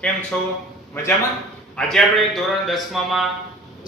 કેમ છો? મજામાં? આજે આપણે ધોરણ 10 માં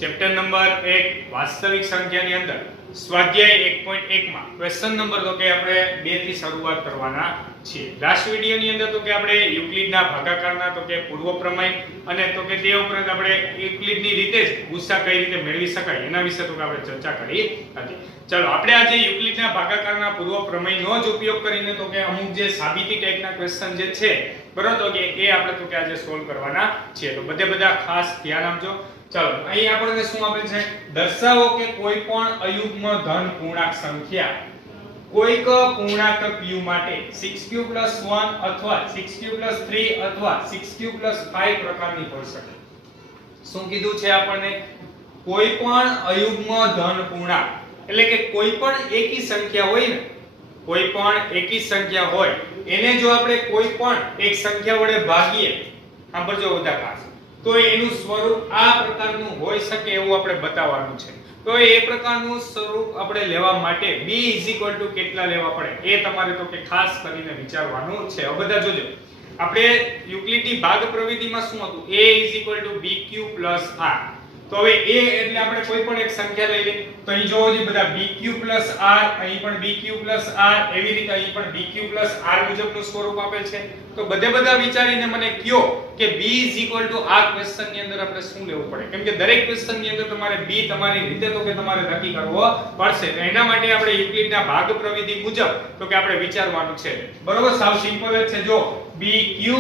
ચેપ્ટર નંબર 1 વાસ્તવિક સંખ્યાની અંદર સ્વાધ્યાય 1.1 માં ક્વેશ્ચન નંબર તો કે આપણે 2 થી શરૂઆત કરવાના છીએ. લાસ્ટ વિડિયોની અંદર તો કે આપણે યુક્લિડના ભાગાકારના તો કે પૂર્વ પ્રમેય અને તો કે તે ઉપરાંત આપણે યુક્લિડની રીતે જ ગુસ્સા કઈ રીતે મેળવી શકાય એના વિશે તો કે આપણે ચર્ચા કરી હતી. ચલો આપણે આજે યુક્લિડના ભાગાકારના પૂર્વ પ્રમેયનો જ ઉપયોગ કરીને તો કે અમુક જે સાબિતી ટાઈપના ક્વેશ્ચન જે છે બરોબર તો કે એ આપણે તો કે આજે સોલ્વ કરવાના છે. તો બધા ખાસ ધ્યાન આપજો. ચલો અહીં આપણને શું આપેલ છે? દર્શાવો કે કોઈ પણ અયુગ્મ ધન પૂર્ણાંક સંખ્યા કોઈક પૂર્ણાંક q માટે 6q 1 અથવા 6q 3 અથવા 6q 5 પ્રકારની હોઈ શકે. શું કીધું છે આપણને? કોઈ પણ અયુગ્મ ધન પૂર્ણાંક એટલે કે કોઈ પણ એકી સંખ્યા હોય ને, કોઈ પણ એકી સંખ્યા હોય એને જો આપણે કોઈ પણ એક સંખ્યા વડે ભાગીએ, સાંભળજો બધા ખાસ, તો એનું સ્વરૂપ આ પ્રકારનું હોઈ શકે એવું આપણે બતાવવાનું છે. તો એ પ્રકારનું સ્વરૂપ આપણે લેવા માટે b કેટલા લેવા પડે એ તમારે તો કે ખાસ કરીને વિચારવાનું છે. હવે બધા જોજો, આપણે યુક્લિડની ભાગ પ્રવિધિમાં શું હતું? a bq r. તો હવે a એટલે આપણે કોઈ પણ એક સંખ્યા લઈ લઈએ. તો અહીં જોવો જે બધા bq r, અહીં પણ bq r, એવી રીતે અહીં પણ bq r મુજબનું સ્વરૂપ આપેલ છે. તો બધા વિચારીને મને કયો કે b આ ક્વેશ્ચન ની અંદર આપણે શું લેવું પડે? કેમ કે દરેક ક્વેશ્ચન ની અંદર તમારે b તમારી રીતે તો કે તમારે નક્કી કરવો પડશે. તો એના માટે આપણે યુક્લિડના ભાગ પ્રવિધિ મુજબ તો કે આપણે વિચારવાનું છે. બરોબર, સાવ સિમ્પલ જ છે. જો bq r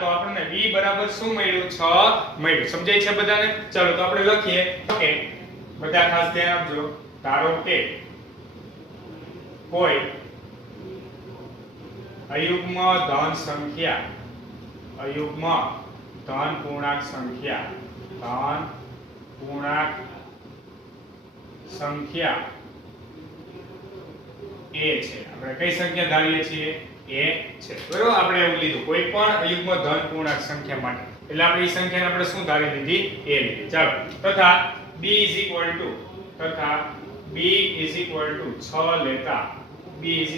તો આપણને b બરાબર શું મળ્યું? 6 મળ્યું. સમજાય છે બધાને? ચલો તો આપણે લખીએ કે બધા ખાસ ધ્યાન આપજો. ધારો કે કોઈ અયુગ્મ ધન સંખ્યા, અયુગ્મ ધન પૂર્ણાંક સંખ્યા, ધન પૂર્ણાંક સંખ્યા a છે. આપણે કઈ સંખ્યા ધારીએ છીએ? a છે. બરોબર, આપણે એવું લીધું કોઈ પણ અયુગ્મ ધન પૂર્ણાંક સંખ્યા માટે, એટલે આપણે એ સંખ્યાને આપણે શું ધારી લીધી? a લીધી. ચાલો, તથા b = 6 લેતા b =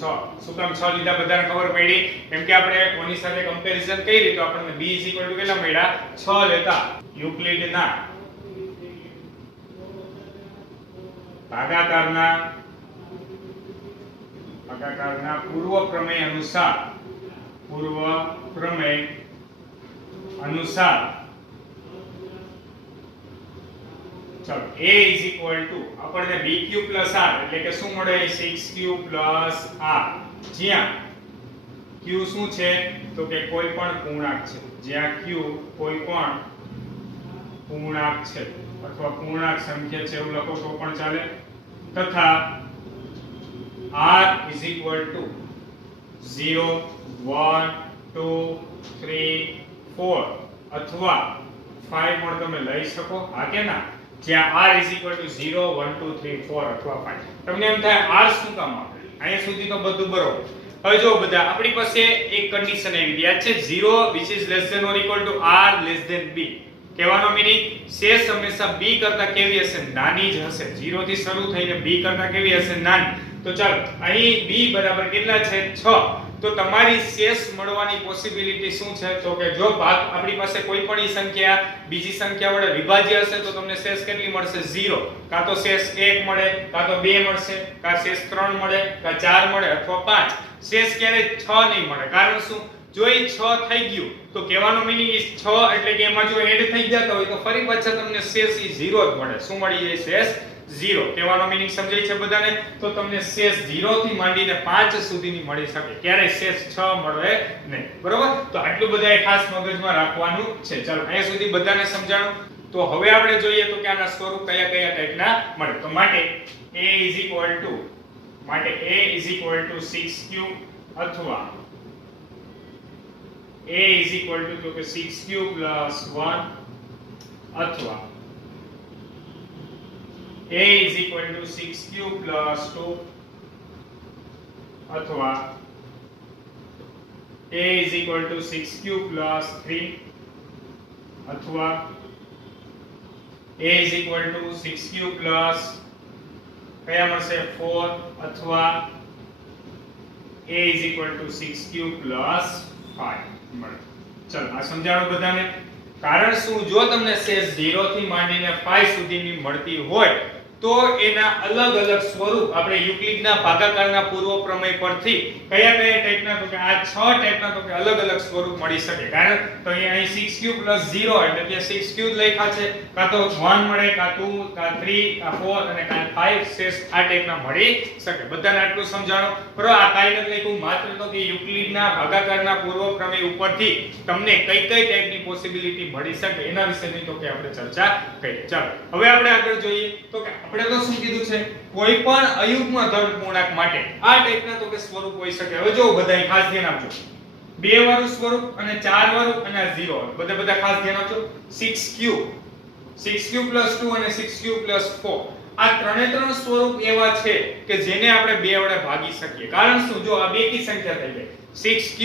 6. શું કામ 6 લીધા? બધાને ખબર પડી? કેમ કે આપણે કોની સાથે કમ્પેરીઝન કરી તો આપણને b = કેટલા મળ્યા? 6 લેતા યુક્લિડના ભાગાકારના પૂર્વ પ્રમેય અનુસાર ચલો a આપણને bq r એટલે કે શું મળે? 6q r. જ્યાં q શું છે? તો કે કોઈ પણ પૂર્ણાંક છે. જ્યાં q કોઈ પણ પૂર્ણાંક છે અથવા પૂર્ણાંક સંખ્યા છે એવું લખો તો પણ ચાલે. તથા r = 0 1 2 3 4 અથવા 5 પણ તમે લઈ શકો. હા કે ના? જ્યાં r = 0 1 2 3 4 અથવા 5. તમને એમ થાય r શું કામ આપે? અહીંયા સુધી તો બધું બરોબર. હવે જો બધા આપણી પાસે એક કન્ડિશન આવી યાદ છે, 0 which is less than or equal to r less than b. કહેવાનો મીનિંગ શેષ હંમેશા b કરતા કેવી હશે? નાની જ હશે. 0 થી શરૂ થઈને b કરતા કેવી હશે? નાની. તો ચાલો અહીં b બરાબર કેટલા છે? 6. તો તમારી શેષ મળવાની પોસિબિલિટી શું છે? તો કે જો ભાગ આપણી પાસે કોઈ પણ સંખ્યા બીજી સંખ્યા વડે વિભાજ્ય હશે તો તમને શેષ કેટલી મળશે? 0. કાં તો શેષ 1 મળે, કાં તો 2 મળશે, કાં શેષ 3 મળે, કાં 4 મળે અથવા 5. શેષ ક્યારેય 6 નહીં મળે. કારણ શું? જો એ 6 થઈ ગયું તો કહેવાનો મીનિંગ એ 6 એટલે કે એમાં જો એડ થઈ જતા હોય તો ફરી પાછા તમને શેષ ઈ 0 જ મળે. શું મળી જાય? શેષ 0. કહેવાનો મીનિંગ સમજાય છે બધાને? તો તમને શેષ 0 થી માંડીને 5 સુધીની મળી શકે. ક્યારે શેષ 6 મળે નહીં. બરોબર? તો આટલું બધાએ ખાસ મગજમાં રાખવાનું છે. ચાલો અહીંયા સુધી બધાને સમજાણું. તો હવે આપણે જોઈએ તો કે આના સ્વરૂપ કયા ટાઈપના મળે. તો માટે a = 6q અથવા a = તો કે 6q + 1 અથવા a = 6q + 2 અથવા a = 6q + 3 અથવા a = 6q + કયા મળશે? 4 અથવા a = 6q + 5 મળે. ચલો આ સમજાણો બધાને. કારણ શું, જો તમને શેષ 0 થી માંડીને 5 સુધીની મળતી હોય તો એના અલગ અલગ સ્વરૂપ આપણે યુક્લિડના ભાગાકારના પૂર્વ પ્રમેય પરથી કયા ટાઈપના, તો કે આ 6 ટાઈપના તો કે અલગ અલગ સ્વરૂપ મળી શકે. કારણ તો અહીં 6q 0 એટલે કે 6q લખ્યા છે, કાં તો 1 મળે, કાં 2, કાં 3, કાં 4 અને કાં 5 શેષ આ ટાઈપના મળી શકે. બધાને આટલું સમજાણો. પર આ કાઈ નથી લખ્યું, માત્ર તો કે યુક્લિડના ભાગાકારના પૂર્વ પ્રમેય ઉપરથી તમને કઈ કઈ ટાઈપની પોસિબિલિટી મળી શકે એના વિશેની તો કે આપણે ચર્ચા કરીએ. ચાલો હવે આપણે આગળ જોઈએ. તો કે આપણે તો શું કીધું છે, કોઈ પણ અયુગ્મ ધન પૂર્ણાંક માટે આ ટાઈપના તો કે સ્વરૂપ હોઈ શકે. હવે જો બધાય ખાસ ધ્યાન આપજો, 2 વાળું સ્વરૂપ અને 4 વાળું અને 0 વાળું બધા ખાસ ધ્યાન આપજો. 6q 2 અને 6q 4 આ ત્રણે સ્વરૂપ એવા છે કે જેને આપણે 2 વડે ભાગી શકીએ. કારણ શું, જો આ બેકી સંખ્યા થઈ ગઈ 6q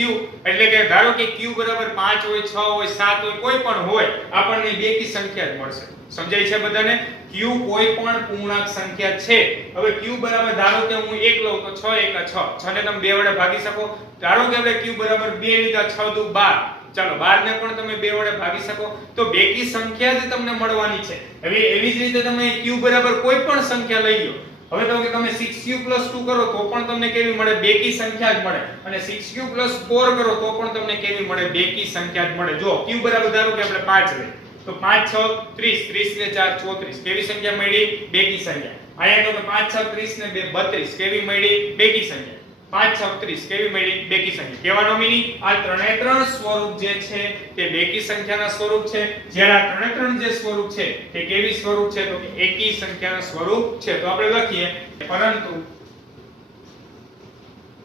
એટલે કે ધારો કે q બરાબર 5 હોય, 6 હોય, 7 હોય, કોઈ પણ હોય, આપણને બેકી સંખ્યા જ મળશે. સમજાય છે બધાને? q કોઈ પણ પૂર્ણાંક સંખ્યા છે. હવે q બરાબર ધારો કે હું 1 લઉં તો 6 * 1 = 6, 6 ને તમે 2 વડે ભાગી શકો. ધારો કે આપણે q બરાબર 2 લીધા, 6 * 2 = 12, ચાલો 12 ને પણ તમે 2 વડે ભાગી શકો. તો બેકી સંખ્યા જ તમને મળવાની છે. હવે એવી જ રીતે તમે q બરાબર કોઈ પણ સંખ્યા લઈ લો. હવે તો કે તમે 6q + 2 કરો તો પણ તમને કેવી મળે? બેકી સંખ્યા જ મળે. અને 6q + 4 કરો તો પણ તમને કેવી મળે? બેકી સંખ્યા જ મળે. જો q બરાબર ધારો કે આપણે 5 લઈએ તો 5 6 30, 30 ને 4 34, કેવી સંખ્યા મળી? બેકી સંખ્યા. અહીંયા તો 5 6 30 ને 2 32, કેવી મળી? બેકી સંખ્યા. 5 6 30 કેવી મળી? બેકી સંખ્યા. કહેવાનો મીનિંગ આ ત્રણે સ્વરૂપ જે છે તે બેકી સંખ્યાના સ્વરૂપ છે. જ્યારે આ ત્રણે જે સ્વરૂપ છે તે કેવી સ્વરૂપ છે? તો કે એકી સંખ્યાના સ્વરૂપ છે. તો આપણે લખીએ, પરંતુ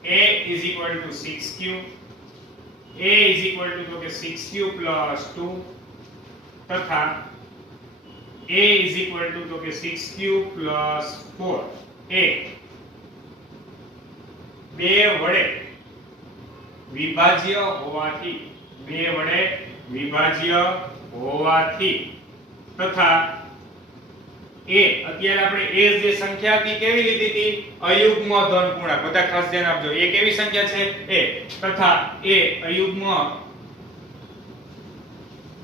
a = 6q, a = તો કે 6q + 2 તથા a = તો કે 6q + 4 એ 2 વડે વિભાજ્ય હોવાથી, 2 વડે વિભાજ્ય હોવાથી તથા એ અત્યારે આપણે એ જે સંખ્યા હતી કેવી લીધી હતી? અયુગ્મ ધન પૂર્ણાંક. બધા ખાસ ધ્યાન આપજો. એ કેવી સંખ્યા છે? એ. તથા એ અયુગ્મ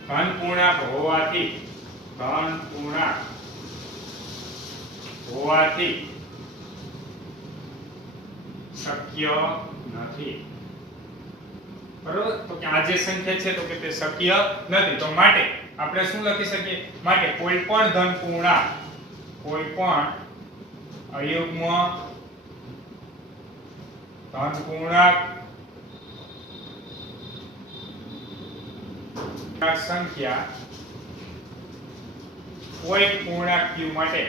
ધન પૂર્ણાંક હોવાથી શક્ય નથી. બરોબર? તો કે આ જે સંખ્યા છે તો કે તે શક્ય નથી. તો માટે આપણે શું લખી શકીએ? માટે કોઈ પણ ધન પૂર્ણાંક, કોઈ પણ અયુગ્મ ધન પૂર્ણાંક સંખ્યા કોઈ પૂર્ણાંક q માટે,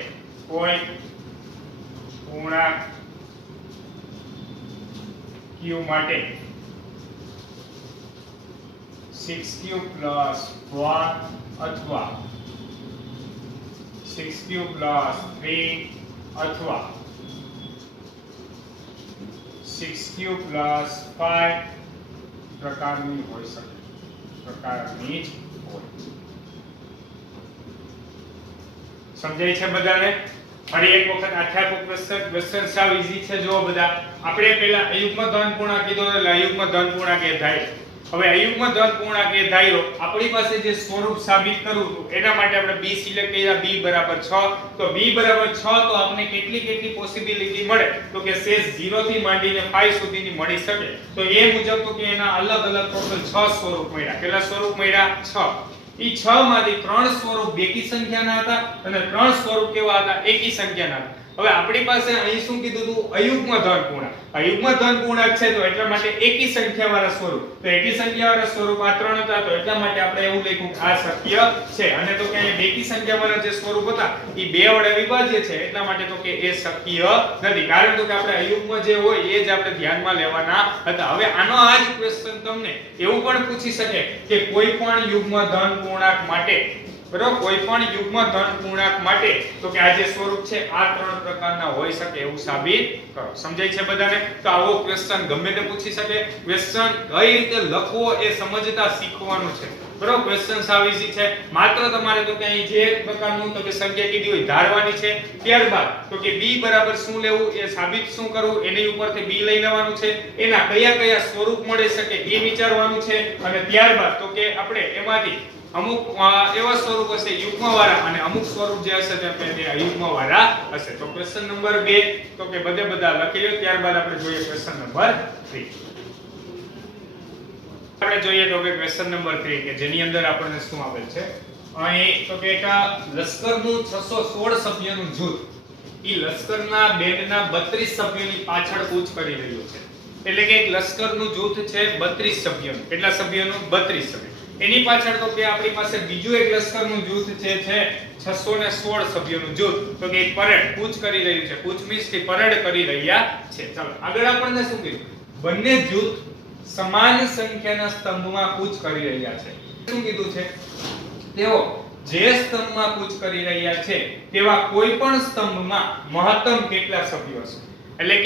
કોઈ પૂર્ણાંક q માટે 6q + 1 અથવા 6q + 3 અથવા 6q + 5 પ્રકારની હોઈ શકે. પ્રકારની જ હોય. સમજાય છે બધાને? ફરી એક વખત આખા ક્વેશ્ચન સાવ ઈઝી છે. જો બધા આપણે પહેલા અયુગ્મ ધન પૂર્ણાંક કીધો એટલે અયુગ્મ ધન પૂર્ણાંક એ ધાર્યો. હવે અયુગ્મ ધન પૂર્ણાંક એ ધાર્યો, આપણી પાસે જે સ્વરૂપ સાબિત કરવું હતું એના માટે આપણે b સિલેક્ટ કર્યા. b = 6. તો b = 6 તો આપણે કેટલી પોસિબિલિટી મળે? તો કે શેષ 0 થી માંડીને 5 સુધીની મળી શકે. તો એ મુજબ તો કે એના અલગ અલગ ટોટલ 6 સ્વરૂપ મળ્યા. કેટલા સ્વરૂપ મળ્યા? 6. ઈ 6 માંથી 3 સ્વરૂપ બેકી સંખ્યાના હતા અને 3 સ્વરૂપ કેવા હતા? એકી સંખ્યાના હતા. હવે આપણી પાસે અહીં શું કીધું હતું? અયુગ્મ ધન પૂર્ણાંક. અયુગ્મ ધન પૂર્ણાંક છે તો એટલા માટે એકી સંખ્યાવાળા સ્વરૂપ. તો એકી સંખ્યાવાળા સ્વરૂપ આ 3 હતા તો એટલા માટે આપણે એવું લખ્યું આ શક્ય છે. અને તો કે અહીં બેકી સંખ્યાવાળા જે સ્વરૂપ હતા ઈ 2 વડે વિભાજ્ય છે એટલા માટે તો કે એ શક્ય નથી. કારણ તો કે આપણે અયુગ્મ જે હોય એ જ આપણે ધ્યાનમાં લેવાના હતા. હવે આનો આ જ ક્વેશ્ચન તમને એવું પણ પૂછી શકે કે કોઈ પણ યુગ્મ ધન પૂર્ણાંક માટે, બરાબર, કોઈ પણ યુગ્મ ધન પૂર્ણાંક માટે તો કે આ જે સ્વરૂપ છે આ 3 પ્રકારના હોઈ શકે એવું સાબિત કરો. સમજાય છે બધાને? તો આવો ક્વેશ્ચન ગમે તે પૂછી શકે. ક્વેશ્ચન કઈ રીતે લખવો એ સમજતા શીખવાનું છે. બરોબર ક્વેશ્ચન્સ આવ ઈઝી છે માત્ર તમારે તો કે અહીં જે પ્રકારનું તો કે સંખ્યા કીધી હોય ધારવાની છે ત્યારબાદ તો કે b બરાબર શું લેવું એ સાબિત શું કરવું એની ઉપરથી b લઈ લેવાનું છે એના કયા કયા સ્વરૂપ મળી શકે એ વિચારવાનું છે અને ત્યારબાદ તો કે આપણે એમાંથી અમુક એવા સ્વરૂપ હશે યુગ્મવાળા અને અમુક સ્વરૂપ જે હશે તે અયુગ્મવાળા હશે તો ક્વેશ્ચન નંબર 2 તો કે બધા લખી લો ત્યારબાદ આપણે જોઈએ ક્વેશ્ચન નંબર 3 આપણે જોઈએ તો કે ક્વેશ્ચન નંબર 3 કે જેની અંદર આપણને શું આપેલ છે અહીં તો કે એક લશ્કરનું 616 સભ્યોનું જૂથ ઈ લશ્કરના બેન્ડના 32 સભ્યોની પાછળ કૂચ કરી રહ્યું છે એટલે કે એક લશ્કરનું જૂથ છે 32 સભ્યોનું કેટલા સભ્યોનું 32 સભ્યો એની પાછળ તો કે આપણી પાસે બીજું એક લશ્કરનું જૂથ છે 616 સભ્યોનું જૂથ તો કે એક પરેડ કૂચ કરી રહ્યું છે કૂચ મીન્સ કે પરેડ કરી રહ્યા છે ચાલો આગળ આપણને શું કીધું બંને જૂથ સમાન સંખ્યાના સ્તંભમાં કૂચ કરી રહ્યા છે શું કીધું છે તેઓ જે સ્તંભમાં કૂચ કરી રહ્યા છે તેવા કોઈ પણ સ્તંભમાં મહત્તમ કેટલા સભ્યો હશે એટલે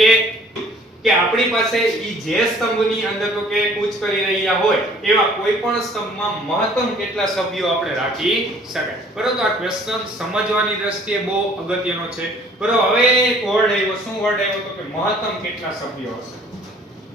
કે આપણી પાસે ઈ જે સ્તંભની અંદર તો કે કૂચ કરી રહ્યા હોય એવા કોઈ પણ સ્તંભમાં મહત્તમ કેટલા સભ્યો આપણે રાખી શકાય બરોબર તો આ ક્વેશ્ચન સમજવાની દ્રષ્ટિએ બહુ અગત્યનો છે બરોબર હવે એક વર્ડ આવ્યો શું વર્ડ આવ્યો તો કે મહત્તમ કેટલા સભ્યો હશે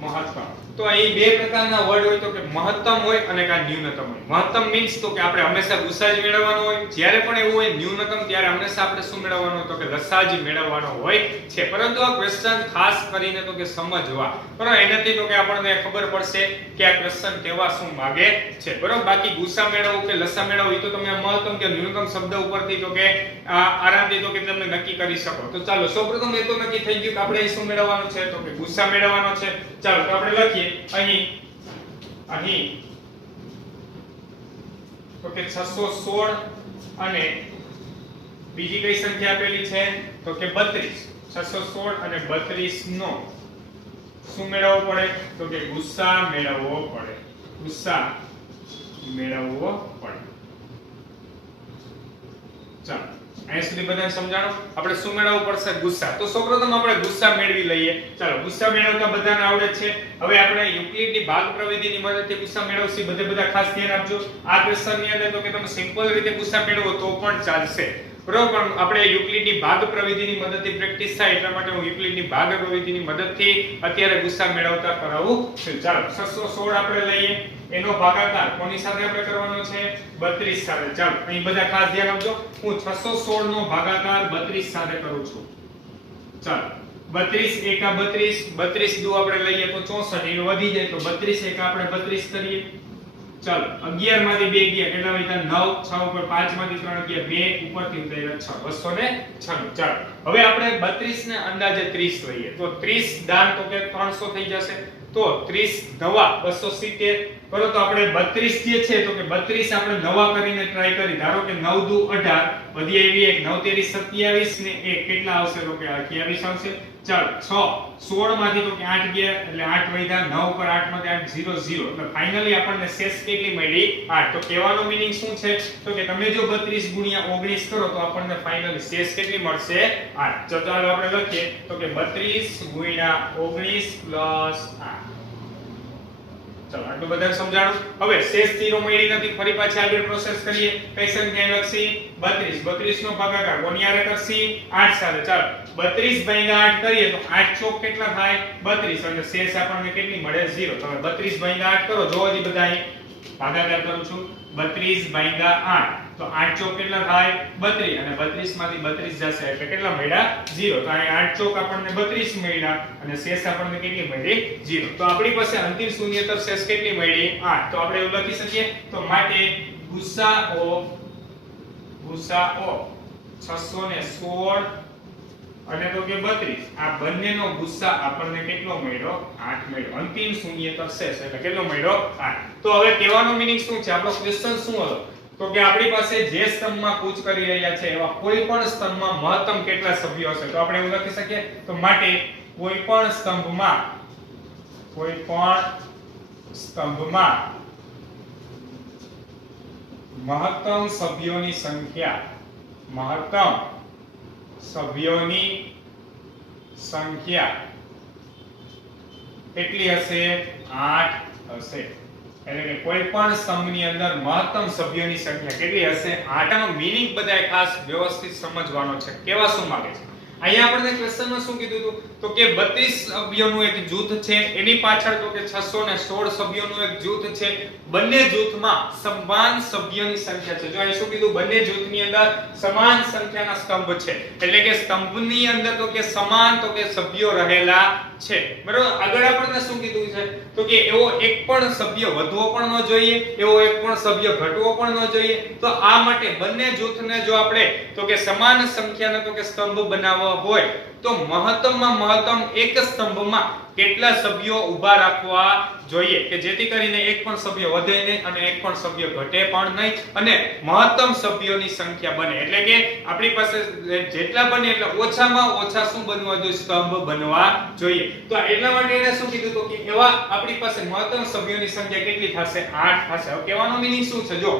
મહત્તમ તો અહીં બે પ્રકારના વર્ડ હોય તો કે મહત્તમ હોય અને કા ન્યૂનતમ હોય મહત્તમ મીન્સ તો કે આપણે હંમેશા ગુસા જ મેળવવાનો હોય જ્યારે પણ એવું હોય ન્યૂનતમ ત્યારે હંમેશા આપણે શું મેળવવાનો હોય તો કે લસા જ મેળવવાનો હોય છે પરંતુ આ ક્વેશ્ચન ખાસ કરીને તો કે સમજવા બરાબર એનાથી તો કે આપણને ખબર પડશે કે આ ક્વેશ્ચન કેવા શું માંગે છે બરાબર બાકી ગુસા મેળવવું કે લસા મેળવવું એ તો તમે મહત્તમ કે ન્યૂનતમ શબ્દ ઉપરથી તો કે આરામથી તો કે તમે નક્કી કરી શકો તો ચાલો સૌપ્રથમ એ તો નક્કી થઈ ગયું કે આપણે શું મેળવવાનું છે તો કે ગુસા મેળવવાનો છે ચાલો તો આપણે લખીએ અહીં તો કે 616 અને બીજી કઈ સંખ્યા આપેલી છે તો કે 32 616 અને 32 નો શું મેળવવો પડે તો કે ગુસા મેળવવો પડે ચાલો અહીં સુધી બધાને સમજાણો આપણે શું મેળવવું પડશે ગુસ્સા તો સૌપ્રથમ આપણે ગુસ્સા મેળવી લઈએ ચાલો ગુસ્સા મેળવતા બધાને આવડે છે હવે આપણે યુક્લિડની ભાગ પ્રવિધિની મદદથી ગુસ્સા મેળવશી બધા ખાસ ધ્યાન આપજો આ ક્વેશ્ચનની અંદર તો કે તમે સિમ્પલ રીતે ગુસ્સા મેળવો તો પણ ચાલશે બરોબર પણ આપણે યુક્લિડની ભાગ પ્રવિધિની મદદથી પ્રેક્ટિસ થાય એટલા માટે હું યુક્લિડની ભાગ પ્રવિધિની મદદથી અત્યારે ગુસ્સા મેળવતા કરાવું છું ચાલો 616 આપણે લઈએ એનો ભાગાકાર કોની સાથે આપણે કરવાનો છે 32 સાથે ચાલો અહીં બધા ખાસ ધ્યાન આપજો હું 616 નો ભાગાકાર 32 સાથે કરું છું ચાલો 32 એકા 32 32 દુ આપણે લઈએ તો 64 એ વધી જાય તો 32 એકા આપણે 32 કરીએ ચાલો 11 માંથી 2 ગયા કેટલા વધ્યા 9 6 ઉપર 5 માંથી 3 ગયા 2 ઉપરથી ઉતાર્યા 6 296 ચાલો હવે આપણે 32 ને અંદાજે 30 લઈએ તો 30 દાન તો કે 300 થઈ જશે તો 30 નવા 270 પરંતુ આપણે 32 જે છે તો કે 32 આપણે નવા કરીને ટ્રાય કરી ધારો કે 9 દુ 18 વધી આવી એક 9 તેરી 27 ને એક કેટલા આવશે તો કે 28 આવશે ચાલો 6 16 માંથી તો કે 8 ગયા એટલે 8 વધ્યા 9 પર 8 માંથી 8 0 0 એટલે ફાઇનલી આપણને શેષ કેટલી મળી 8 તો કહેવાનો મીનિંગ શું છે તો કે તમે જો 32 ગુણ્યા 19 કરો તો આપણને ફાઇનલી શેષ કેટલી મળશે 8 તો ચાલો આપણે લખીએ તો કે 32 ગુણ્યા 19 પ્લસ 8 ચાલો આટલું બધાને સમજાણું હવે શેષ 0 મળી નથી ફરી પાછી આગળ પ્રોસેસ કરીએ કઈ સંખ્યા લખશી 32 નો ભાગાકાર કોની હારે કરશી 8 સાથે ચાલો 32 ભાગ્યા 8 કરીએ તો 8 ચોક કેટલા થાય 32 અને શેષ આપણને કેટલી મળે 0 તમે 32 ભાગ્યા 8 કરો જો હજી બધા અહીં ભાગાકાર કરું છું 32 ભાગ્યા 8 તો 8 ચોક કેટલા થાય 32 અને 32 માંથી 32 જશે એટલે કેટલા મળ્યા 0 તો અહીં 8 ચોક આપણને 32 મળ્યા અને શેષ આપણને કેટલી મળી 0 તો આપણી પાસે અંતિમ શૂન્યતર શેષ કેટલી મળી 8 તો આપણે એવું લખી શકીએ તો માટે ગુસાઓ 616 અને તો કે 32 આ બંનેનો ગુસ્સા આપણને કેટલો મળ્યો 8 મળ્યો અંતિમ શૂન્યતર શેષ એટલે કેટલો મળ્યો 8 તો હવે કહેવાનો મીનિંગ શું છે આપણો ક્વેશ્ચન શું હતો તો કે આપણી પાસે જે સ્તંભમાં કૂચ કરી રહ્યા છે એવા કોઈ પણ સ્તંભમાં મહત્તમ કેટલા સભ્યો હશે તો આપણે એવું લખી શકીએ તો માટે કોઈ પણ સ્તંભમાં મહત્તમ સભ્યોની સંખ્યા કેટલી હશે 8 હશે એટલે કે કોઈ પણ સ્તંભની અંદર મહત્તમ સભ્યોની સંખ્યા કેટલી હશે 8 નો મીનિંગ બધાય ખાસ વ્યવસ્થિત સમજવાનો છે કેવા શું માંગે છે અહીંયા આપણને ક્વેશ્ચનમાં શું કીધું હતું તો કે 32 સભ્યોનું એક જૂથ છે એની પાછળ તો કે 616 સભ્યોનું એક જૂથ છે બંને જૂથમાં સમાન સભ્યોની સંખ્યા છે જો અહીં શું કીધું બંને જૂથની અંદર સમાન સંખ્યાના સ્તંભ છે એટલે કે સ્તંભની અંદર તો કે સમાન તો કે સભ્યો રહેલા છે બરોબર આગળ આપણને શું કીધું છે તો કે એવો એક પણ સભ્ય વધવો પણ ન જોઈએ એવો એક પણ સભ્ય ઘટવો પણ ન જોઈએ તો આ માટે બંને જૂથને જો આપણે તો કે સમાન સંખ્યાનો તો કે સ્તંભ બનાવવો હોય તો મહત્તમમાં મહત્તમ એક સ્તંભમાં કેટલા સભ્યો ઊભા રાખવા જોઈએ કે જેથી કરીને એક પણ સભ્ય વધે નહીં અને એક પણ સભ્ય ઘટે પણ નહીં અને મહત્તમ સભ્યોની સંખ્યા બને એટલે કે આપણી પાસે જેટલા બને એટલા ઓછામાં ઓછા શું બનવા જોઈએ સ્તંભ બનવા જોઈએ તો એટલા માટે એને શું કીધું તો કે એવા આપણી પાસે મહત્તમ સભ્યોની સંખ્યા કેટલી થશે 8 થશે હવે કહેવાનો મીનિંગ શું છે જો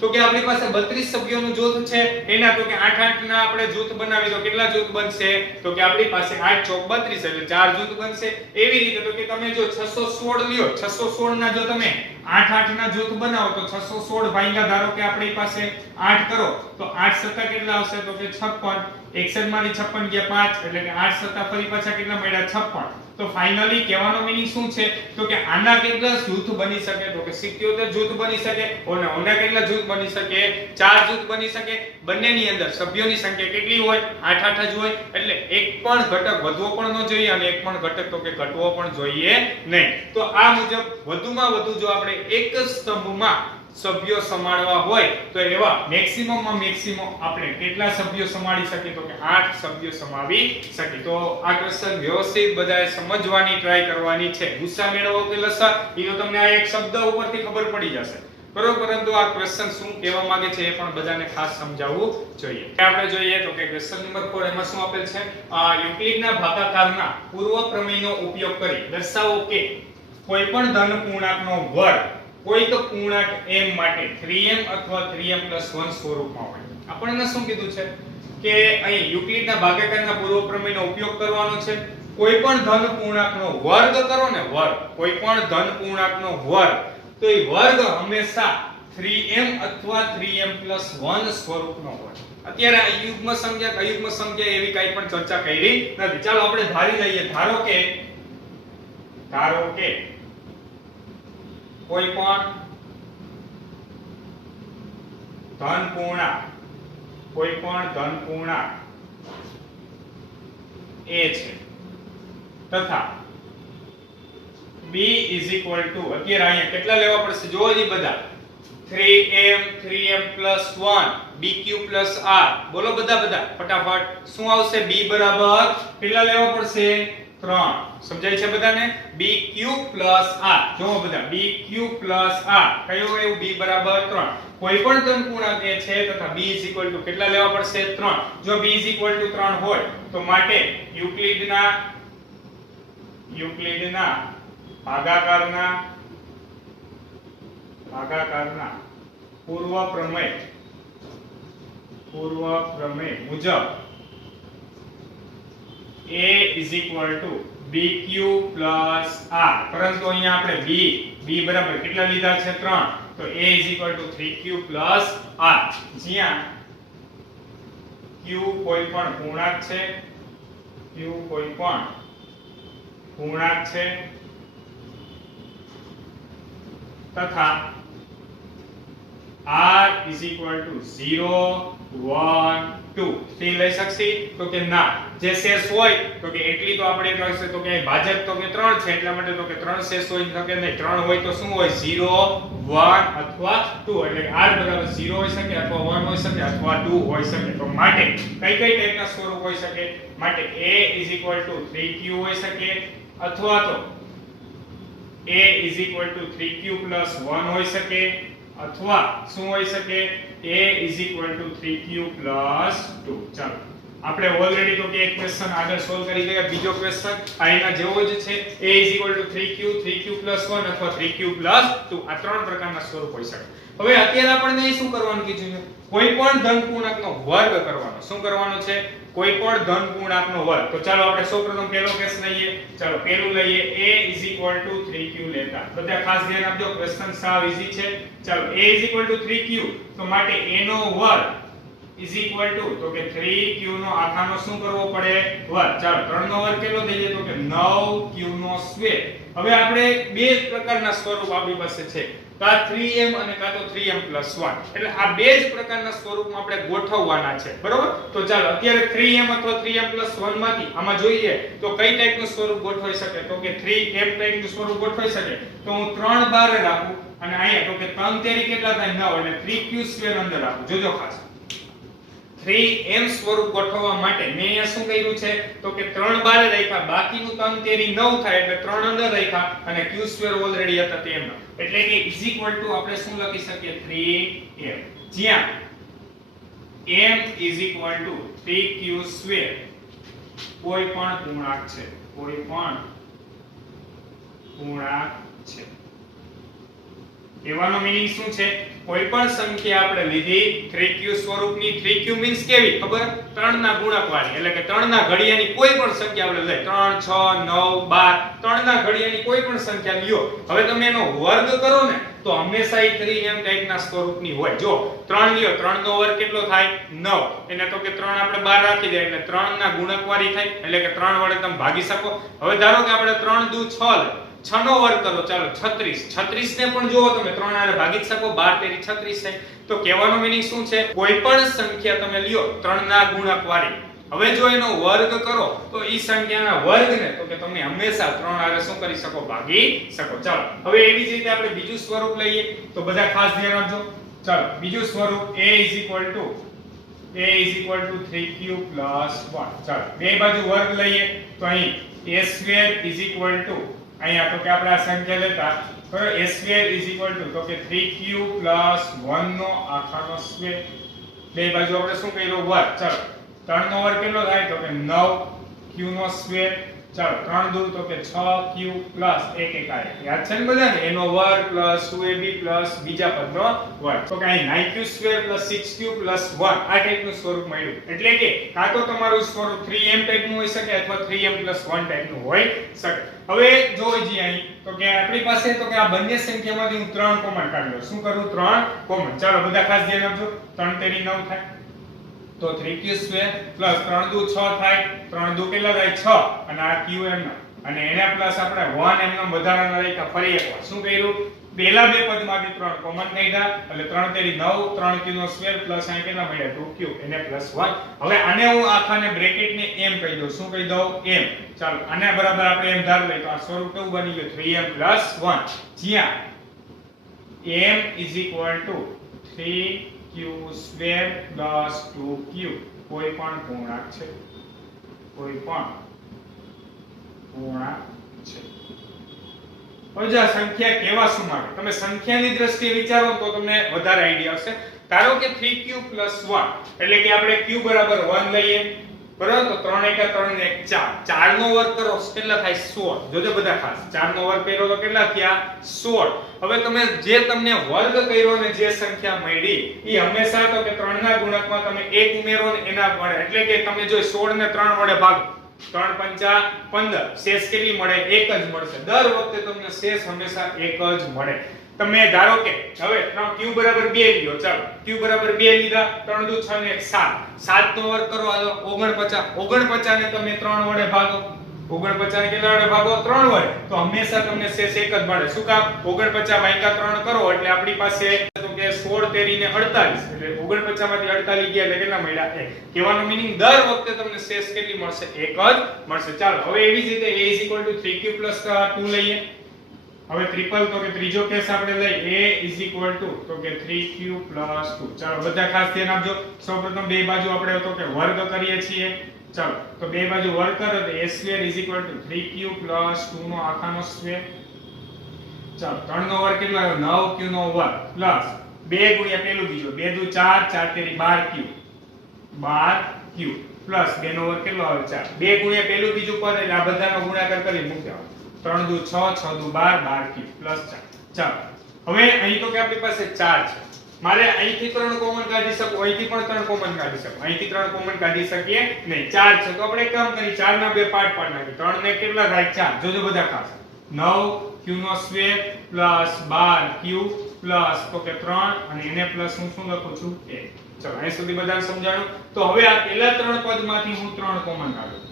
તો કે આપણી પાસે 32 સભ્યોનું જૂથ છે એના તો કે 8 ના આપણે જૂથ બનાવી તો કેટલા જૂથ બનશે તો કે આપણી પાસે 8 ચોક 32 એટલે 4 જૂથ બનશે એવી રીતે તો કે તમે જો 616 લ્યો 616 ના જો તમે 8 ના જૂથ બનાવો તો 616 ભાગ્યા ધારો કે આપણી પાસે 8 કરો તો 8 સત્તા કેટલા આવશે તો કે 56 61 માંથી 56 ગયા 5 એટલે કે 8 સત્તા ફરી પાછા કેટલા મળ્યા 56 તો ફાઇનલી કહેવાનો મીનિંગ શું છે તો કે આના કેટલા જૂથ બની શકે તો કે 77 જૂથ બની શકે અને આના કેટલા જૂથ બની શકે 4 જૂથ બની શકે બંનેની અંદર સભ્યોની સંખ્યા કેટલી હોય 8 જ હોય એટલે એક પણ ઘટક વધવો પણ ન જોઈએ અને એક પણ ઘટક તો કે ઘટવો પણ જોઈએ નહીં તો આ મુજબ વધુમાં વધુ જો આપણે એક સ્તંભમાં સભ્યો સમાળવા હોય તો એવા મેક્સિમમમાં મેક્સિમમ આપણે કેટલા સભ્યો સમાળી શકીએ તો કે 8 સભ્યો સમાવી શકીએ તો આ ક્વેશ્ચન વ્યવસ્થિત બધાએ સમજવાની ટ્રાય કરવાની છે ગુસ્સા મેળવો કે લસા એ તો તમને આ એક શબ્દ ઉપરથી ખબર પડી જશે બરોબર પરંતુ આ ક્વેશ્ચન શું કહેવા માંગે છે એ પણ બધાને ખાસ સમજાવવું જોઈએ આપણે જોઈએ તો કે ક્વેશ્ચન નંબર 4 એમાં શું આપેલ છે યુક્લિડના ભાગાકારના પૂર્વ પ્રમેયનો ઉપયોગ કરી દર્શાવો કે કોઈ પણ ધન પૂર્ણાંકનો વર્ગ કોઈક પૂર્ણાંક m માટે 3m અથવા 3m+1 સ્વરૂપમાં હોય આપણને શું કીધું છે કે અહીં યુક્લિડના ભાગાકારના પૂર્વ પ્રમેયનો ઉપયોગ કરવાનો છે કોઈ પણ ધન પૂર્ણાંકનો વર્ગ કરો ને વર્ગ કોઈ પણ ધન પૂર્ણાંકનો વર્ગ તો એ વર્ગ હંમેશા 3m અથવા 3m+1 સ્વરૂપનો હોય અત્યારે અયુગ્મ સંખ્યા અયુગ્મ સંખ્યા એવી કાઈ પણ ચર્ચા કરી નથી ચાલો આપણે ધારી લઈએ ધારો કે કોઈ પણ ધન પૂર્ણાંક a છે તથા b અત્યારે અહીંયા કેટલા લેવા પડશે જોવો જી બધા 3m 3m+1 bq r બોલો બધા ફટાફટ શું આવશે b બરાબર કેટલા લેવા પડશે 3 સમજાય છે બધાને bq r જો બધા bq r કયો એવું b બરાબર 3 કોઈ પણ ધન પૂર્ણાંક એ છે તથા b કેટલા લેવા પડશે 3 જો b 3 હોય તો માટે યુક્લિડના ભાગાકારના પૂર્વ પ્રમેય મુજબ a bq r પરંતુ અહીંયા આપણે b બરાબર કેટલા લીધા છે 3 તો a 3q r જ્યાં q કોઈ પણ પૂર્ણાંક છે તથા r 0 1 2 થી લઈ શકશી તો કે ના જે શેષ હોય તો કે એટલી તો આપણે કહીશું તો કે ભાજક તો કે 3 છે એટલા માટે તો કે 3 શેષ હોય તો કે નહીં 3 હોય તો શું હોય 0 1 અથવા 2 એટલે r બરાબર 0 હોઈ શકે અથવા 1 હોઈ શકે અથવા 2 હોઈ શકે તો માટે કઈ ટાઈપના સ્વરૂપ હોઈ શકે માટે a 3q હોઈ શકે અથવા તો a 3q+1 હોઈ શકે અથવા શું હોઈ શકે a 3q+2 ચાલો આપણે ઓલરેડી તો કે એક ક્વેશ્ચન આગળ સોલ્વ કરી ગયા. બીજો ક્વેશ્ચન આ એના જેવો જ છે. a 3q 3q 1 અથવા 3q 2 આ ત્રણ પ્રકારના સ્વરૂપ હોઈ શકે. હવે અત્યારે આપણને અહીં શું કરવાનું કીધું છે? કોઈ પણ ધન પૂર્ણાંકનો વર્ગ કરવાનો. શું કરવાનો છે? કોઈ પણ ધન પૂર્ણાંકનો વર્ગ. તો ચાલો આપણે સૌપ્રથમ પહેલો કેસ લઈએ. ચાલો પહેલું લઈએ a 3q લેતા. બધા ખાસ ધ્યાન આપજો, ક્વેશ્ચન સાવ ઈઝી છે. ચાલો a 3q તો માટે a નો વર્ગ is equal to તો કે 3q નો આખાનો શું કરવો પડે? વર્ગ. ચાલો 3 નો વર્ગ કેટલો થઈ જાય? તો કે 9q નો સ્ક્વેર. હવે આપણે બે પ્રકારના સ્વરૂપ આપણી પાસે છે, કા 3m અને કા તો 3m + 1. એટલે આ બે જ પ્રકારના સ્વરૂપમાં આપણે ગોઠવવાના છે, બરોબર? તો ચાલો અત્યારે 3m અથવા 3m + 1 માંથી આમાં જોઈએ તો કઈ ટાઈપનું સ્વરૂપ ગોઠવાઈ શકે? તો કે 3m ટાઈપનું સ્વરૂપ ગોઠવાઈ શકે. તો હું 3 બાર રાખું અને અહીંયા તો કે 3 તેરી કેટલા થાય? 9 એટલે 3q² અંદર રાખું. જોજો ખાસ 3m સ્વરૂપ ગોઠવવા માટે મેં અહીંયા શું કર્યું છે? તો કે 3 બાર રાખ્યા, બાકીનું 3 તેરી 9 થાય એટલે 3 અંદર રાખ્યા અને q² ઓલરેડી હતા તેમ. એટલે કે ઇઝ ઇક્વલ ટુ આપણે શું લખી શકીએ? 3m, જ્યાં m is equal to 3q² કોઈ પણ પૂર્ણાંક છે. કોઈ પણ પૂર્ણાંક છે. એવાનો મીનિંગ શું છે? કોઈ પણ સંખ્યા આપણે લીધી 3q સ્વરૂપની. 3q મીન્સ કેવી ખબર? 3 ના ગુણકવાળી, એટલે કે 3 ના ઘડિયાની કોઈ પણ સંખ્યા આપણે લઈએ. 3 6 9 12 3 ના ઘડિયાની કોઈ પણ સંખ્યા લ્યો. હવે તમે એનો વર્ગ કરો ને તો હંમેશા એ 3m ટાઈપના સ્વરૂપની હોય. જો 3 લ્યો, 3 નો વર્ગ કેટલો થાય? 9. એને તો કે 3 આપણે બહાર રાખી દે એટલે 3 ના ગુણકવાળી થાય, એટલે કે 3 વડે તમે ભાગી શકો. હવે ધારો કે આપણે 3 દુ 6 લે, 6 નો વર્ગ કરો, ચાલો 36. 36 ને પણ જો તમે 3 આરે ભાગી જ શકો, 12 તેરી 36 થાય. તો કહેવાનો મીનિંગ શું છે? કોઈ પણ સંખ્યા તમે લ્યો 3 ના ગુણકવાળી, હવે જો એનો વર્ગ કરો તો ઈ સંખ્યાના વર્ગને તો કે તમે હંમેશા 3 આરે શું કરી શકો? ભાગી શકો. ચાલો હવે એવી જ રીતે આપણે બીજું સ્વરૂપ લઈએ તો બધા ખાસ ધ્યાન આપજો. ચાલો બીજું સ્વરૂપ a = 3q + 1. ચાલો બે બાજુ વર્ગ લઈએ તો અહીં a² = અહીંયા તો કે આપણે આ સંખ્યા લેતા બરાબર, a² = તો કે 3q + 1 નો આખાનો સ્ક્વેર. બે બાજુ આપણે શું કર્યું? વર્ગ. ચાલો 3 નો વર્ગ કેટલો થાય? તો કે 9q નો સ્ક્વેર. ચાલો 3 દુ તો કે 6q + 1 1 યાદ છે ને બધાને? એનો વર્ગ + 2ab + બીજા પદનો વર્ગ. તો કે અહીં 9q² + 6q + 1 આ ટાઈપનું સ્વરૂપ મળ્યું. એટલે કે કાં તો તમારું સ્વરૂપ 3m ટાઈપનું હોઈ શકે અથવા 3m + 1 ટાઈપનું હોઈ શકે. હવે જોઈજી અહીં તો કે આપણી પાસે તો કે આ બંને સંખ્યામાંથી હું 3 કોમન કાઢી લઉં. શું કરું? 3 કોમન. ચાલો બધા ખાસ ધ્યાન આપજો. 3 તેરી 9 થાય તો 3q² + 3 દુ 6 થાય. 3 દુ કેટલા થાય? 6 અને આ qm અને એના પ્લસ આપણે 1m નો વધારાના રાખ્યા. ફરી એકવાર શું કર્યું? પહેલા બે પદમાંથી 3 કોમન કાઢ્યા એટલે 3 તેરી 9, 3q નો સ્ક્વેર પ્લસ અહીં કેટલા મળ્યા? 2q એને +1. હવે આને હું આખાને બ્રેકેટને m કહી દઉં. શું કહી દઉં? m. ચાલો આને બરાબર આપણે m ધાર લઈએ તો આ સ્વરૂપ કેવું બની ગયું? 3m + 1, જ્યાં m = 3q² + 2q કોઈ પણ પૂર્ણાંક છે. કોઈ પણ પૂર્ણાંક છે. હવે આ સંખ્યા કેવા શું માટે? તમે સંખ્યાની દ્રષ્ટિએ વિચારો તો તમને વધારે આઈડિયા આવશે. ધારો કે 3q + 1 એટલે કે આપણે q = 1 લઈએ, બરાબર? તો 3 * 1 = 3 ને 1 4. 4 નો વર્ગ કરો કેટલા થાય? 16. જોજો બધા ખાસ 4 નો વર્ગ કર્યો તો કેટલા થયા? 16. હવે તમે જે તમને વર્ગ કર્યો ને જે સંખ્યા મળી ઈ હંમેશા તો કે 3 ના ગુણકમાં તમે 1 ઉમેરો ને એના વડે, એટલે કે તમે જો 16 ને 3 વડે ભાગો 3 પંચા 15, શેષ કેટલી મળે? 1 જ મળશે. દર વખતે તમને શેષ હંમેશા 1 જ મળે. તમે ધારો કે હવે q = 2 લ્યો. ચાલો q = 2 લીધા. 3 દુ 6 ને 1 7. 7 નો વર્ગ કરો હાલો 49. 49 ને તમે 3 વડે ભાગો. 49 ને કેટલા વડે ભાગો? 3 વડે. તો હંમેશા તમને શેષ 1 જ મળે. શું કામ? 49 / 3 કરો એટલે આપણી પાસે તો કે 16 તેરી ને 48 એટલે 49 માંથી 48 ગયા એટલે કેટલા મળ્યા? 1. કહેવાનો મીનિંગ દર વખતે તમને શેષ કેટલી મળશે? 1 જ મળશે. ચાલો હવે એવી જ રીતે a = 3q + 2 લઈએ. હવે ટ્રિપલ તો કે ત્રીજો કેસ આપણે લઈ a = તો કે 3q + 2. ચાલો બધા ખાસ ધ્યાન આપજો. સૌપ્રથમ બે બાજુ આપણે તો કે વર્ગ કરીએ છીએ. ચાલો તો બે બાજુ વર્ગ કરો તો a² = 3q + 2 નો આખાનો સ્ક્વેર. ચાલો 3 નો વર્ગ કેટલો આવ્યો? 9q નો વર્ગ પ્લસ 2 ગુણ્યા પેલું બીજો 2 દુ 4, 4 તેરી 12q 12q પ્લસ 2 નો વર્ગ કેટલો આવે 4 2 ગુણ્યા પેલું બીજું પદ એટલે આ બધાનો ગુણાકાર કરી મૂકી દેવાનો 3 દુ 6 6 દુ 12 12q પ્લસ 4 ચાલો હવે અહીં તો કે આપણી પાસે 4 છે મારે અહીંથી 3 કોમન કાઢી શકો અહીંથી પણ 3 કોમન કાઢી શકો અહીંથી 3 કોમન કાઢી શકીએ નહીં 4 છે તો આપણે એક કામ કરી 4 ના બે પાર્ટ પાડ નાખી 3 ને કેટલા થાય 4 જોજો બધા ખાસ 9q નો સ્ક્વેર પ્લસ 12q પ્લસ તો કે 3 અને એને પ્લસ હું શું લખું છું 1 ચલો અહીં સુધી બધાને સમજાણું તો હવે આ પહેલા 3 પદમાંથી હું 3 કોમન કાઢું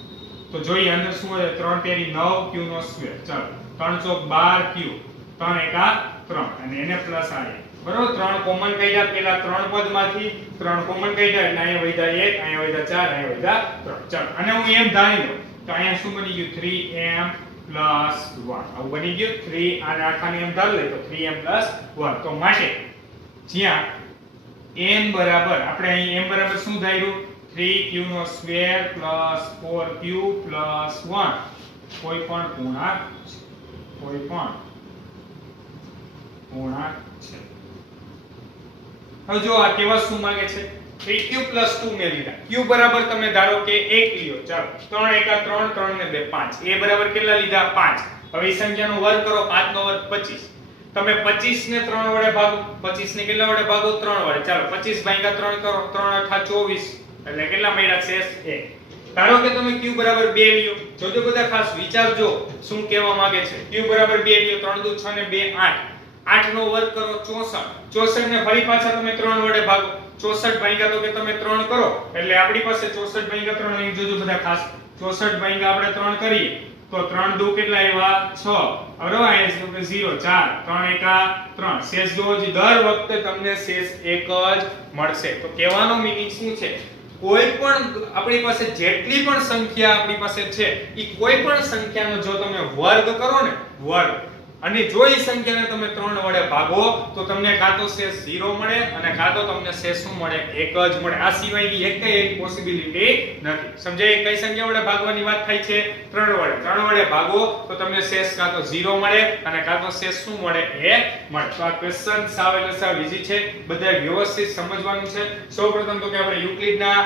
તો જોઈએ અંદર શું હોય 3 તેરી 9q નો સ્ક્વેર ચલો 3 ચોક 12q 3 એકા 3 અને એને પ્લસ આ 1 બરોબર 3 કોમન કાઢ્યા પેલા 3 પદમાંથી 3 કોમન કાઢ્યા એટલે અહીંયા વધ્યા 1 અહીંયા વધ્યા 4 અહીંયા વધ્યા 3 ચલો અને હું એમ ધારી લઉં તો અહીંયા શું બની ગયું 3m પ્લસ 1 આવું બની ગયું 3 અને આખાને એમ ધાર લે તો 3m પ્લસ 1 તો માટે જ્યાં m બરાબર આપણે અહીં m બરાબર શું ધાર્યું 3q નો સ્ક્વેર પ્લસ 4q પ્લસ 1 કોઈ પણ પૂર્ણાંક છે હવે જો આ કેવા શું માંગે છે 3q 2 મે લીધા q બરાબર તમે ધારો કે 1 લ્યો ચાલો 3 એકા 3 3 ને 2 5 a બરાબર કેટલા લીધા 5 હવે એ સંખ્યાનો વર્ગ કરો 5 નો વર્ગ 25 તમે 25 ને 3 વડે ભાગો 25 ને કેટલા વડે ભાગો 3 વડે ચાલો 25 ભાગ્યા 3 કરો 3 અઠા 24 એટલે કેટલા મળ્યા શેષ 1 ધારો કે તમે q બરાબર 2 લ્યો જોજો બધા ખાસ વિચારજો શું કહેવા માંગે છે q બરાબર 2 લ્યો 3 દુ 6 ને 2 8 8 નો વર્ગ કરો 64 64 ને ફરી પાછા તમે 3 વડે ભાગો 64 ભાગ્યા તો કે તમે 3 કરો એટલે આપણી પાસે 64 ભાગ્યા 3 અહીં જોજો બધા ખાસ 64 ભાગ્યા આપણે 3 કરીએ તો 3 દુ કેટલા આવ્યા 6 બરાબર અહીંયા કે 0 4 3 એકા 3 શેષ જોજો દર વખતે તમને શેષ એક જ મળશે તો કહેવાનો મીનિંગ શું છે કોઈ પણ આપણી પાસે જેટલી પણ સંખ્યા આપણી પાસે છે ઈ કોઈ પણ સંખ્યાનો જો તમે વર્ગ કરો ને વર્ગ અને જો ઈ સંખ્યાને તમે 3 વડે ભાગો તો તમને કાં તો શેષ 0 મળે અને કાં તો તમને શેષ શું મળે એક જ મળે આ સિવાયની એકેય પોસિબિલિટી નથી સમજાય કઈ સંખ્યા વડે ભાગવાની વાત થાય છે 3 વડે ભાગો તો તમને શેષ કાં તો 0 મળે અને કાં તો શેષ શું મળે 1 મળે તો આ ક્વેશ્ચન સાવ એટલે સાવ ઈઝી છે બધાએ વ્યવસ્થિત સમજવાનું છે સૌપ્રથમ તો કે આપણે યુક્લિડના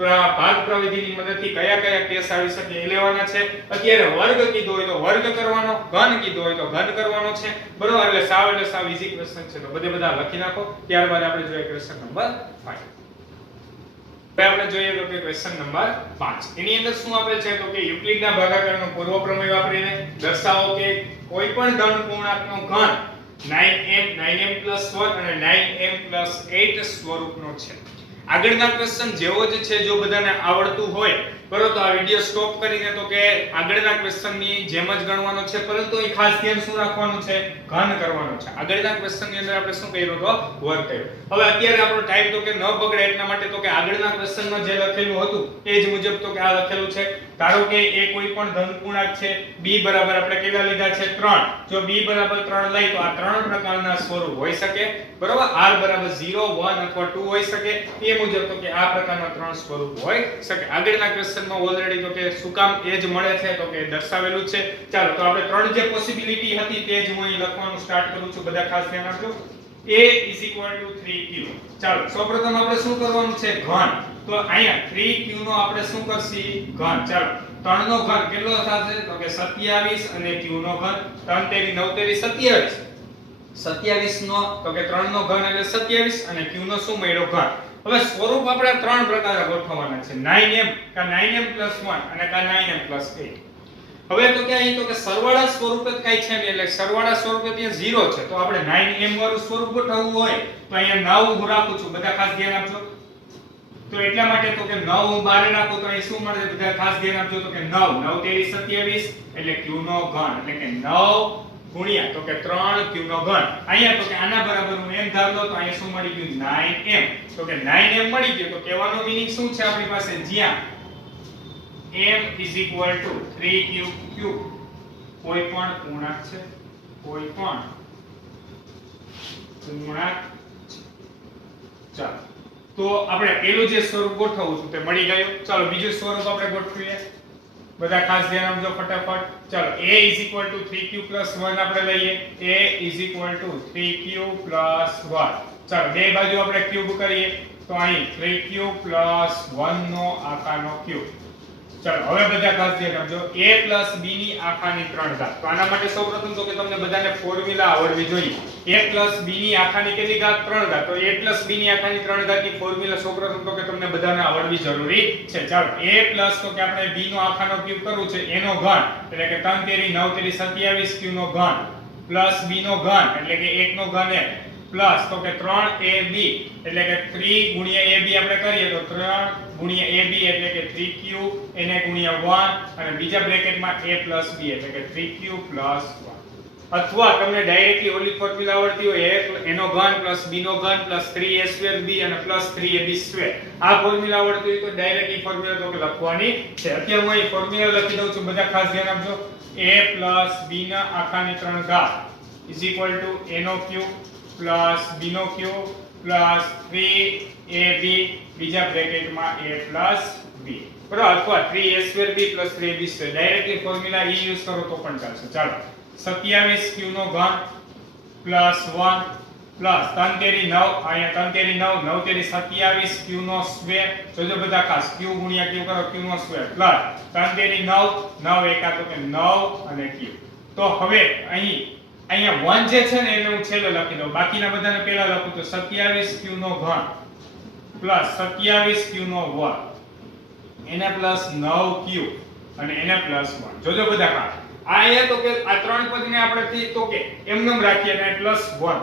ભાગ પ્રવિધિની મદદથી કયા કયા કેસ આવી શકે એ લેવાના છે અત્યારે વર્ગ કીધો હોય તો વર્ગ કરવાનો ઘન કીધો હોય તો ઘન કરવાનો છે બરોબર એટલે સાવ ઈઝી ક્વેશ્ચન છે તો બધા લખી નાખો ત્યારબાદ આપણે જોઈએ ક્વેશ્ચન નંબર 5 હવે આપણે જોઈએ તો કે ક્વેશ્ચન નંબર 5 એની અંદર શું આપેલ છે તો કે યુક્લિડના ભાગાકારનો પૂર્વ પ્રમેય વાપરીને દર્શાવો કે કોઈ પણ ધન પૂર્ણાંકનો ઘન 9m 1 અને 9m 8 સ્વરૂપનો છે આગળના ક્વેશ્ચન જેવો જ છે જો બધાને આવડતું હોય બરોબર તો આ વિડિયો સ્ટોપ કરીને તો કે આગળના ક્વેશ્ચનની જેમ જ ગણવાનો છે પરંતુ એ ખાસ ધ્યાન શું રાખવાનું છે ઘન કરવાનો છે આગળના ક્વેશ્ચનની અંદર આપણે શું કર્યું તો વર્ગ કર્યો હવે અત્યારે આપણો ટાઈમ તો કે ન બગડે એટલા માટે તો કે આગળના ક્વેશ્ચનમાં જે લખેલું હતું એ જ મુજબ તો કે આ લખેલું છે ધારો કે એ કોઈ પણ ધન પૂર્ણાંક છે b બરાબર આપણે કેટલા લીધા છે 3 જો b બરાબર 3 લઈ તો આ ત્રણ પ્રકારના સ્વરૂપ હોઈ શકે બરોબર r બરાબર 0 1 અથવા 2 હોઈ શકે એ મુજબ તો કે આ પ્રકારના ત્રણ સ્વરૂપ હોઈ શકે આગળના ક્વેશ્ચનમાં ઓલરેડી તો કે શું કામ એ જ મળે છે તો કે દર્શાવેલું છે ચાલો તો આપણે ત્રણ જે પોસિબિલિટી હતી તે જ હું અહીં લખવાનું સ્ટાર્ટ કરું છું બધા ખાસ ધ્યાન આપજો a = 3q ચાલો સૌપ્રથમ આપણે શું કરવાનું છે ઘન તો અહીંયા 3q નો આપણે શું કરશી ઘન ચાલો 3 નો ઘન કેટલો થશે તો કે 27 અને q નો ઘન 3 તેરી 9 તેરી 27 27 નો તો કે 3 નો ઘન એટલે 27 અને q નો શું મળ્યો ઘન હવે સ્વરૂપ આપણે ત્રણ પ્રકારે ગોઠવવાના છે 9m કા 9m + 1 અને કા 9m + 8 હવે તો કે અહીં તો કે સરવાળા સ્વરૂપે જ કાઈ છે ને એટલે સરવાળા સ્વરૂપે ત્યાં 0 છે તો આપણે 9m વાળું સ્વરૂપ ગોઠવવું હોય તો અહીંયા 9 હું રાખું છું બધા ખાસ ધ્યાન આપજો તો એટલા માટે તો કે 9 હું બારે રાખું તો અહીં શું મળે બધા ખાસ ધ્યાન આપજો તો કે 9 9 તેરી 27 એટલે q નો ઘન એટલે કે 9 ગુણ્યા તો કે 3 q નો ઘન અહીંયા તો કે આના બરાબર હું m ધાર લો તો અહીંયા શું મળી ગયું 9m તો કે 9m મળી ગયું તો કહેવાનો મીનિંગ શું છે આપણી પાસે જ્યાં m = 3q³ કોઈ પણ પૂર્ણાંક છે કોઈ પણ પૂર્ણાંક ચાલો તો આપણે પેલું જે સ્વરૂપ ગોઠવવું છે તે મળી ગયું ચાલો બીજું સ્વરૂપ આપણે ગોઠવીએ બધા ખાસ ધ્યાન આપજો ફટાફટ ચાલો a = 3q + 1 આપણે લઈએ a = 3q + 1 ચાલો બે બાજુ આપણે ક્યુબ કરીએ તો અહીં 3q + 1 નો આખાનો ક્યુબ. ચાલો હવે બધા ખાસ ધ્યાન રાખજો. a + b ની આખાની 3 ઘાત. તો આના માટે સૌપ્રથમ તો કે તમને બધાને ફોર્મ્યુલા આવડવી જોઈએ. a + b ની આખાની કેટલી ઘાત? 3 ઘાત. તો a + b ની આખાની 3 ઘાત ની ફોર્મ્યુલા સૌપ્રથમ તો કે તમને બધાને આવડવી જરૂરી છે. ચાલો a + તો કે આપણે b નો આખાનો ક્યુબ કરવું છે, એનો ઘન એટલે કે 3 તેરી 9 તેરી 27 q નો ઘન પ્લસ b નો ઘન એટલે કે 1 નો ઘન એ પ્લસ તો કે 3ab એટલે કે 3 ગુણ્યા ab આપણે કરીએ તો 3 ગુણ્યા ab એટલે કે 3q એને ગુણ્યા 1 અને બીજા બ્રેકેટમાં a + b એટલે કે 3q + 1. અથવા તમને ડાયરેક્ટલી ઓલી ફોર્મ્યુલા આવડતી હોય એનો ઘન પ્લસ b નો ઘન પ્લસ 3a2b અને પ્લસ 3ab2 આ ફોર્મ્યુલા આવડતી હોય તો ડાયરેક્ટલી ફોર્મ્યુલા તો કે લખવાની છે. અત્યારે હું અહીં ફોર્મ્યુલા લખી દઉં છું, બધા ખાસ ધ્યાન આપજો. a + b ના આખાની 3 ઘાત = a નો ક્યુબ પ્લસ b નો ક્યુબ પ્લસ 3ab બીજા બ્રેકેટમાં a + b બરાબર, અથવા 3a2b + 3ab2 directly formula use કરો તો પણ ચાલશે. ચાલો 27 q નો ઘન પ્લસ 1 પ્લસ 3 તેરી 9 અહીંયા 3 તેરી 9 9 તેરી 27 q નો સ્ક્વેર. જોજો બધા ખાસ q ગુણ્યા q કરો q નો સ્ક્વેર પ્લસ 3 તેરી 9 9 એકા તો કે 9 અને q. તો હવે અહીંયા 1 જે છે ને એને હું છેલ્લે લખી દઉં, બાકીના બધાને પહેલા લખું તો 27 q નો ઘન પ્લસ 27 q નો વર્ગ એને પ્લસ 9q અને એને પ્લસ 1. જોજો બધા ખાસ આ અહીંયા તો કે આ ત્રણ પદને આપણે થી તો કે એમનેમ રાખીએ અને +1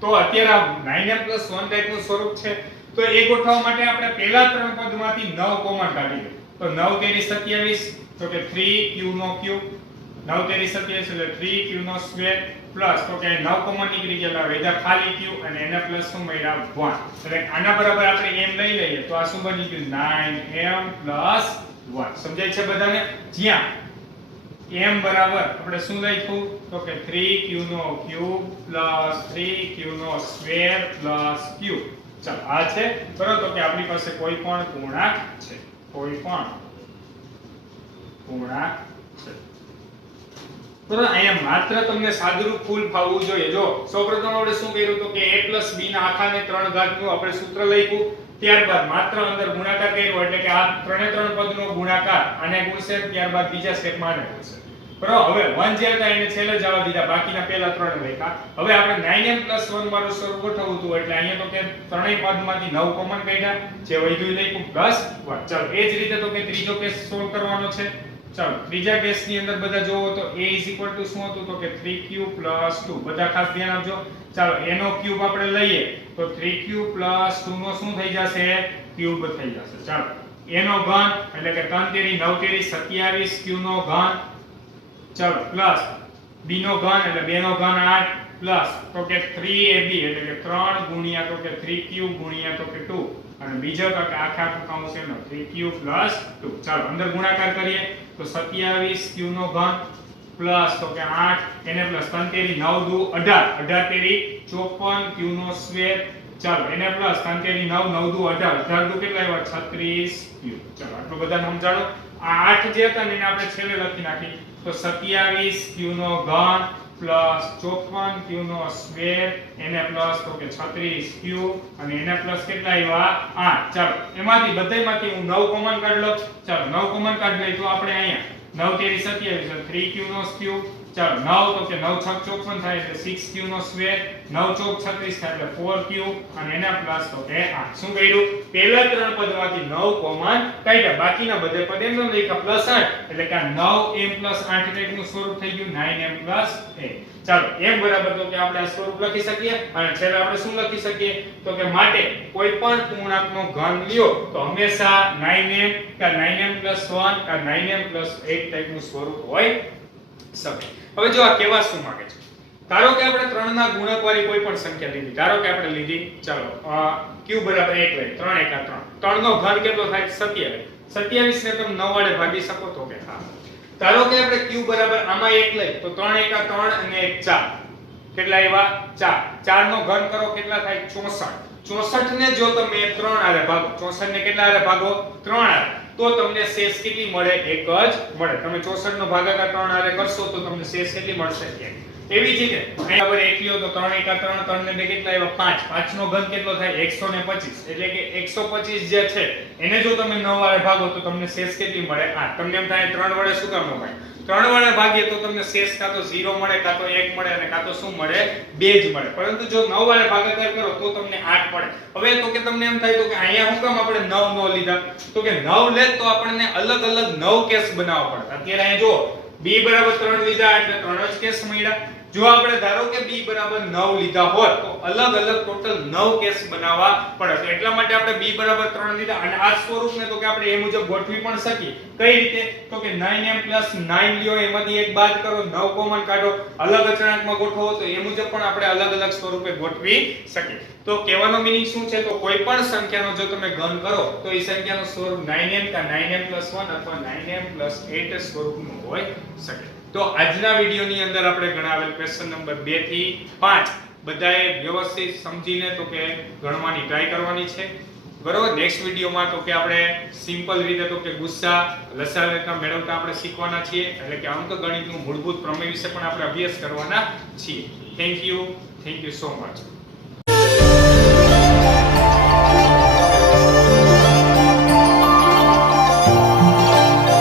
તો અત્યારે 9m + 1 ટાઈપનું સ્વરૂપ છે. તો એ ગોઠવવા માટે આપણે પહેલા ત્રણ પદમાંથી 9 કોમન કાઢી લઈએ. તો 9 તેરી 27 તો કે 3q નો ક્યુબ 9 તેરી 27 એટલે 3q નો સ્ક્વેર પ્લસ તો કે 9 કોમન નીકળી ગયા વેધા ખાલી q અને એના પ્લસ શું મળ્યા 1. એટલે આના બરાબર આપણે m લઈ લઈએ તો આ શું બની ગયું 9m + 1. સમજાય છે બધાને? જ્યાં m બરાબર આપણે શું લખ્યું તો કે 3q નો ક્યુબ પ્લસ 3q નો સ્ક્વેર પ્લસ q. ચાલો આ છે બરાબર. તો કે આપણી પાસે કોઈ પણ પૂર્ણાંક છે, કોઈ પણ પૂર્ણાંક છે બરાબર. અહીંયા માત્ર તમને સાદુરૂપ ફૂલ ફાવવું જોઈએ. જો સૌપ્રથમ આપણે શું કર્યું તો કે a + b ના આખાને 3 ઘાતનું આપણે સૂત્ર લખ્યું, ત્યારબાદ માત્ર અંદર ગુણાકાર કર્યો એટલે કે આ ત્રણે ત્રણ પદનો ગુણાકાર આને ગુણશે, ત્યારબાદ બીજા સ્ટેપમાં આને ગુણશે બરાબર. હવે 1 જે હતા એને છેલ્લે જવા દીધા, બાકીના પહેલા ત્રણ લખ્યા. હવે આપણે 9m + 1 વાળું સ્વરૂપ ગોઠવવું હતું એટલે અહીંયા તો કે ત્રણેય પદમાંથી 9 કોમન કાઢ્યા, જે વધ્યું લખ્યું +1. ચાલો એ જ રીતે તો કે ત્રીજો કેસ સોલ્વ કરવાનો છે. ચાલો ત્રીજા કેસની અંદર બધા જોવો તો a = શું હતું તો કે 3q + 2. બધા ખાસ ધ્યાન આપજો. ચાલો a નો ક્યુબ આપણે લઈએ તો 3q + 2 નો શું થઈ જશે? ક્યુબ થઈ જશે. ચાલો a નો ઘન એટલે કે 3 તેરી 9 તેરી 27 q નો ઘન. ચાલો પ્લસ b નો ઘન એટલે 2 નો ઘન 8 પ્લસ તો કે 3ab એટલે કે 3 ગુણ્યા તો કે 3q ગુણ્યા તો કે 2 અને બીજો તો કે આખા કૌંસ એનો 3q + 2. ચાલો અંદર ગુણાકાર કરીએ તો 27q નો ઘન પ્લસ તો કે 8 એને પ્લસ 3 તેરી 9 દુ 18 18 તેરી 54 q નો સ્ક્વેર. ચાલો એને પ્લસ 3 તેરી 9 9 દુ 18 18 દુ કેટલા આવ્યા 36q. ચાલો આટલું બધાને સમજાણો. આ 8 જે હતા ને એને આપણે છેલ્લે લખી નાખી તો 27q નો ઘન પ્લસ 54q નો સ્ક્વેર એને પ્લસ તો કે 36q અને એને પ્લસ કેટલા આવ્યા 8. ચાલો એમાંથી બધાયમાંથી હું 9 કોમન કાઢ લઉં. ચાલો 9 કોમન કાઢ લઈએ તો આપણે અહીંયા 9 તેરી 27 એટલે 3q નો ક્યુબ. ચાલો 9 તો કે 9 6 54 થાય એટલે 6q નો સ્ક્વેર, 9 ચોક 36 થાય એટલે 4q અને એના પ્લસ તો કે 8. શું કર્યું? પહેલા ત્રણ પદમાંથી 9 કોમન કાઢ્યા, બાકીના બધે પદ એમ લખ્યા +8 એટલે કે 9m + 8 ટાઈપનું સ્વરૂપ થઈ ગયું 9m + 8. ચાલો m બરાબર તો કે આપણે આ સ્વરૂપ લખી શકીએ અને છેલ્લે આપણે શું લખી શકીએ તો કે માટે કોઈ પણ પૂર્ણાંકનો ઘન લ્યો તો હંમેશા 9m કે 9m + 1 કે 9m + 8 ટાઈપનું સ્વરૂપ હોય શકે. હવે જો આ કેવા શું માંગે છે? ધારો કે આપણે 3 ના ગુણકવાળી કોઈ પણ સંખ્યા લીધી. ધારો કે આપણે લીધી ચાલો q = 1 લઈ 3 એકા 3. 3 નો ઘન કેટલો થાય? 27. 27 ને તમે 9 વડે ભાગી શકો તો કે હા. ધારો કે આપણે q બરાબર આમાં 1 લઈ તો 3 એકા 3 અને 1 4. કેટલા આવ્યા? 4. 4 નો ઘન કરો કેટલા થાય? 64. 64 ને જો તમે 3 આરે ભાગો, 64 ને કેટલા આરે ભાગો? 3 આરે, તો તમને શેષ કેટલી મળે? 1 જ મળે. તમે 64 નો ભાગાકાર 3 આરે કરશો તો તમને શેષ કેટલી મળશે? 1. એવી જ રીતે અહીંયા બરાબર 1 લ્યો તો 3 એકા 3 3 ને 2 કેટલા આવ્યા 5 5 નો ઘન કેટલો થાય 125 એટલે કે 125 જે છે એને જો તમે 9 વડે ભાગો તો તમને શેષ કેટલી મળે 8 તમને એમ થાય 3 વડે શું કામ ભાઈ 3 વડે ભાગીએ તો તમને શેષ કાં તો 0 મળે કાં તો 1 મળે અને કાં તો શું મળે 2 જ મળે પરંતુ જો 9 વડે ભાગાકાર કરો તો તમને 8 મળે હવે તો કે તમને એમ થાય તો કે અહીંયા શું કામ આપણે 9 નો લીધા તો કે 9 લે તો આપણને અલગ અલગ 9 કેસ બનાવવા પડે અત્યારે અહીં જો b બરાબર 3 લીધા એટલે 3 જ કેસ મળ્યા જો આપણે ધારો કે b બરાબર 9 લીધા હોત તો અલગ અલગ ટોટલ 9 કેસ બનાવવા પડે તો એટલા માટે આપણે b બરાબર 3 લીધા અને આ સ્વરૂપને તો કે આપણે એ મુજબ ગોઠવી પણ શકીએ કઈ રીતે તો કે 9m 9 લ્યો એમાંથી એક બાદ કરો 9 કોમન કાઢો અલગ અચળાંકમાં ગોઠવો તો એ મુજબ પણ આપણે અલગ અલગ સ્વરૂપે ગોઠવી શકીએ તો કહેવાનો મીનિંગ શું છે તો કોઈ પણ સંખ્યાનો જો તમે ઘન કરો તો એ સંખ્યાનું સ્વરૂપ 9m કા 9m+1 અથવા 9m+8 સ્વરૂપનું હોઈ શકે તો આજના વિડિયોની અંદર આપણે ગણાવેલ ક્વેશ્ચન નંબર 2 થી 5 બધાએ વ્યવસ્થિત સમજીને તો કે ગણવાની ટ્રાય કરવાની છે બરોબર નેક્સ્ટ વિડિયોમાં તો કે આપણે સિમ્પલ રીતે તો કે ગુસ્સા લસા લેતા મેળવતા આપણે શીખવાના છીએ એટલે કે અંકગણિતનું મૂળભૂત પ્રમેય વિશે પણ આપણે અભ્યાસ કરવાના છીએ થેન્ક યુ સો મચ